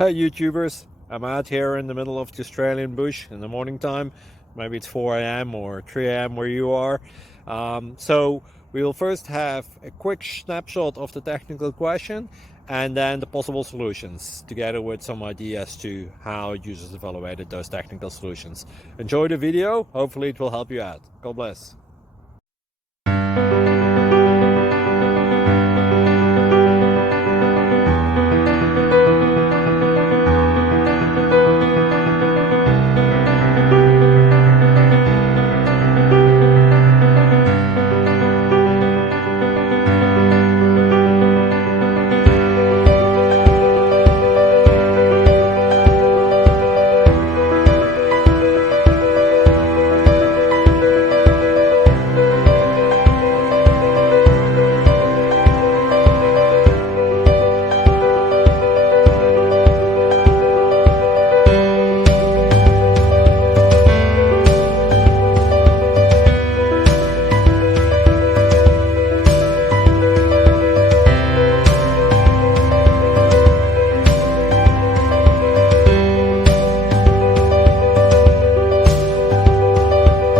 Hey YouTubers, I'm out here in the middle of the Australian bush in the morning time. Maybe it's 4 a.m. or 3 a.m. where you are. So we will first have a quick snapshot of the technical question and then the possible solutions, together with some ideas to how users evaluated those technical solutions. Enjoy the video, hopefully it will help you out. God bless.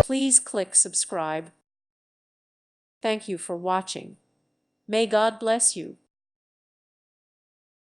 Please click subscribe. Thank you for watching. May God bless you.